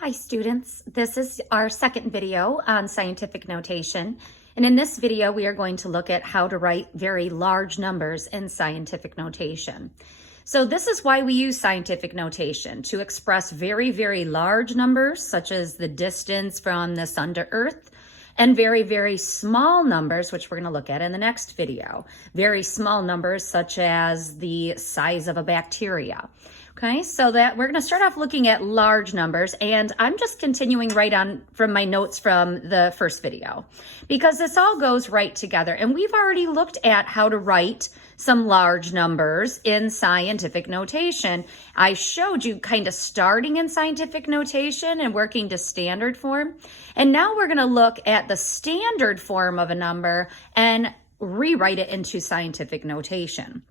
Hi students, this is our second video on scientific notation, and in this video we are going to look at how to write very large numbers in scientific notation. So this is why we use scientific notation, to express very, very large numbers such as the distance from the sun to earth, and very, very small numbers, which we're going to look at in the next video. Very small numbers such as the size of a bacteria. Okay, so that we're going to start off looking at large numbers, and I'm just continuing right on from my notes from the first video because this all goes right together, and we've already looked at how to write some large numbers in scientific notation. I showed you kind of starting in scientific notation and working to standard form, and now we're going to look at the standard form of a number and rewrite it into scientific notation.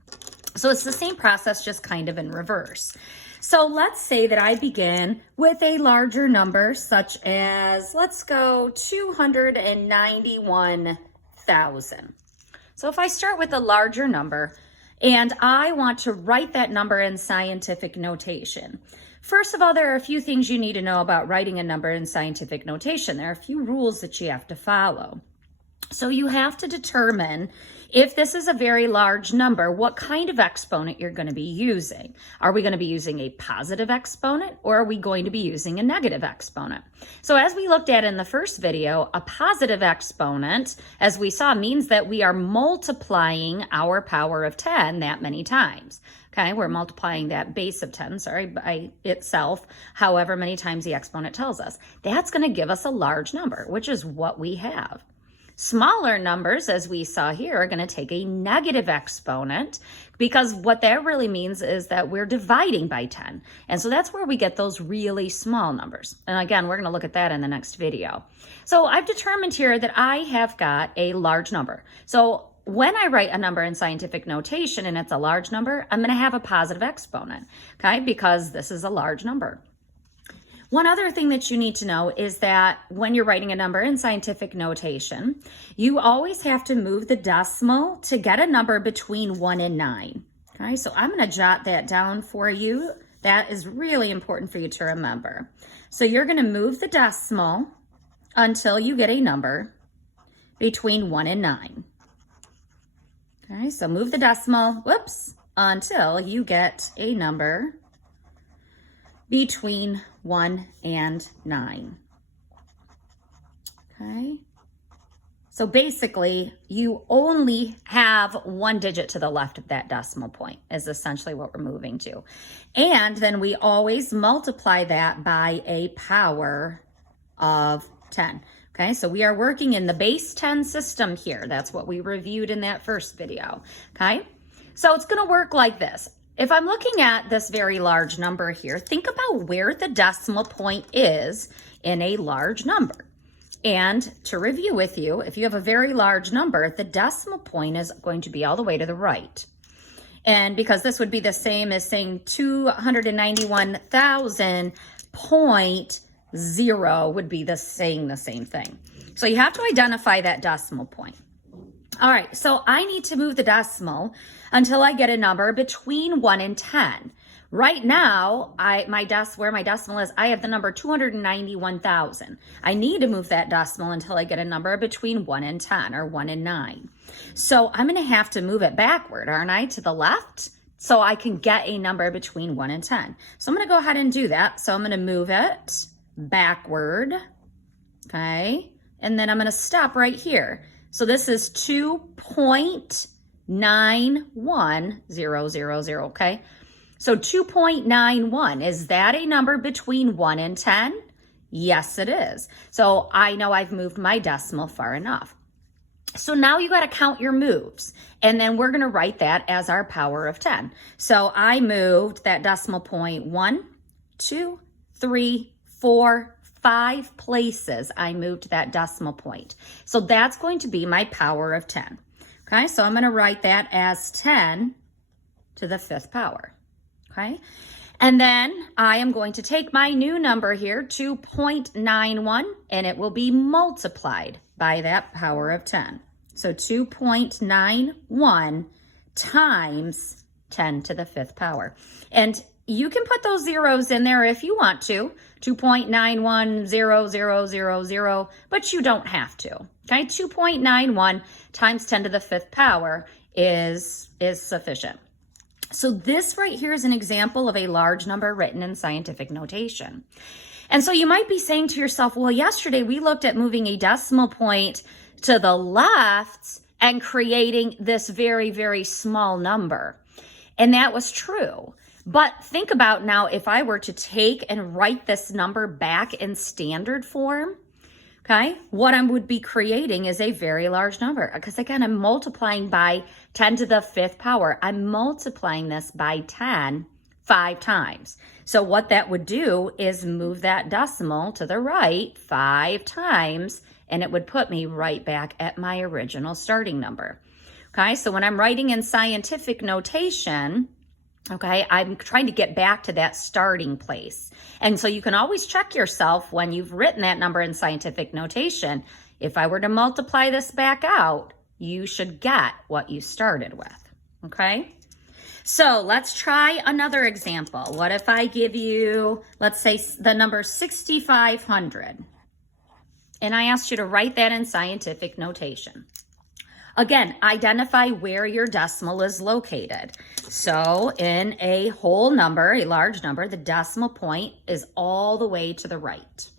So it's the same process, just kind of in reverse. So let's say that I begin with a larger number such as, let's go 291,000. So if I start with a larger number and I want to write that number in scientific notation, first of all, there are a few things you need to know about writing a number in scientific notation. There are a few rules that you have to follow. So you have to determine, if this is a very large number, what kind of exponent you're going to be using. Are we going to be using a positive exponent, or are we going to be using a negative exponent? So as we looked at in the first video, a positive exponent, as we saw, means that we are multiplying our power of 10 that many times. Okay, we're multiplying that base of 10, by itself, however many times the exponent tells us. That's going to give us a large number, which is what we have. Smaller numbers, as we saw here, are going to take a negative exponent, because what that really means is that we're dividing by 10. And so that's where we get those really small numbers. And again, we're going to look at that in the next video. So I've determined here that I have got a large number. So when I write a number in scientific notation and it's a large number, I'm going to have a positive exponent, okay, because this is a large number. One other thing that you need to know is that when you're writing a number in scientific notation, you always have to move the decimal to get a number between 1 and 9. Okay, so I'm going to jot that down for you. That is really important for you to remember. So you're going to move the decimal until you get a number between 1 and 9. Okay, so move the decimal, until you get a number between 1 and 9. Okay. So basically, you only have one digit to the left of that decimal point is essentially what we're moving to. And then we always multiply that by a power of 10. Okay, so we are working in the base 10 system here. That's what we reviewed in that first video. Okay, so it's going to work like this. If I'm looking at this very large number here, think about where the decimal point is in a large number. And to review with you, if you have a very large number, the decimal point is going to be all the way to the right. And because this would be the same as saying 291,000.0 would be saying the same thing. So you have to identify that decimal point. All right, so I need to move the decimal until I get a number between 1 and 10. Right now, where my decimal is, I have the number 291,000. I need to move that decimal until I get a number between 1 and 10, or 1 and 9. So I'm going to have to move it backward, aren't I, to the left, so I can get a number between 1 and 10. So I'm going to go ahead and do that. So I'm going to move it backward, okay, and then I'm going to stop right here. So this is 2.91000, okay? So 2.91, is that a number between 1 and 10? Yes, it is. So I know I've moved my decimal far enough. So now you got to count your moves, and then we're going to write that as our power of 10. So I moved that decimal point 1, 2, 3, 4, 5 places. I moved that decimal point. So that's going to be my power of 10. Okay, so I'm going to write that as 10 to the 5th power. Okay, and then I am going to take my new number here, 2.91, and it will be multiplied by that power of 10. So 2.91 times 10 to the 5th power. And you can put those zeros in there if you want to, 2.910000, but you don't have to. Okay, 2.91 times 10 to the 5th power is sufficient. So this right here is an example of a large number written in scientific notation. And so you might be saying to yourself, well, yesterday we looked at moving a decimal point to the left and creating this very, very small number. And that was true. But think about now, if I were to take and write this number back in standard form, okay, what I would be creating is a very large number. Because again, I'm multiplying by 10 to the 5th power. I'm multiplying this by 10 5 times. So what that would do is move that decimal to the right 5 times, and it would put me right back at my original starting number. Okay, so when I'm writing in scientific notation, okay, I'm trying to get back to that starting place. And so you can always check yourself when you've written that number in scientific notation. If I were to multiply this back out, you should get what you started with, okay? So let's try another example. What if I give you, let's say, the number 6,500, and I asked you to write that in scientific notation. Again, identify where your decimal is located. So in a whole number, a large number, the decimal point is all the way to the right.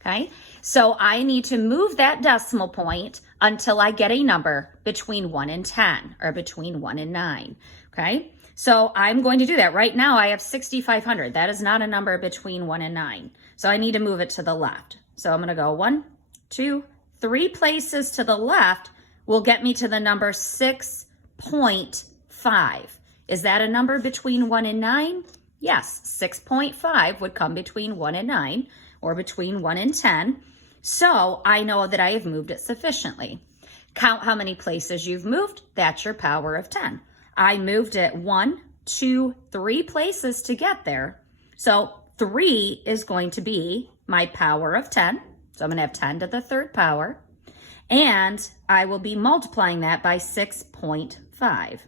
Okay, so I need to move that decimal point until I get a number between 1 and 10, or between 1 and 9. Okay, so I'm going to do that. Right now I have 6,500. That is not a number between 1 and 9. So I need to move it to the left. So I'm going to go 1, 2, 3 places to the left will get me to the number 6.5. Is that a number between 1 and 9? Yes, 6.5 would come between 1 and 9, or between 1 and 10. So I know that I have moved it sufficiently. Count how many places you've moved. That's your power of 10. I moved it 1, 2, 3 places to get there. So 3 is going to be my power of 10. So I'm going to have 10 to the 3rd power. And I will be multiplying that by 6.5.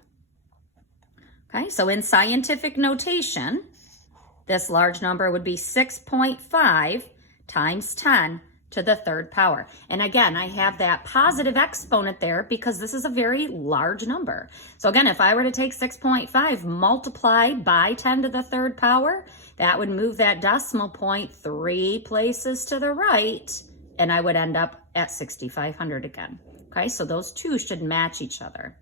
Okay, so in scientific notation, this large number would be 6.5 times 10 to the 3rd power. And again, I have that positive exponent there because this is a very large number. So again, if I were to take 6.5 multiplied by 10 to the 3rd power, that would move that decimal point 3 places to the right, and I would end up at 6,500 again. Okay, so those two should match each other.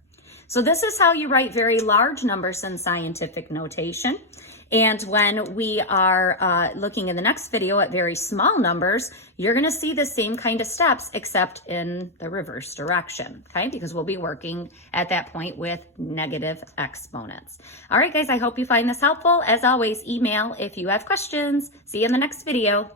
So this is how you write very large numbers in scientific notation. And when we are looking in the next video at very small numbers, you're going to see the same kind of steps, except in the reverse direction, okay? Because we'll be working at that point with negative exponents. All right, guys, I hope you find this helpful. As always, email if you have questions. See you in the next video.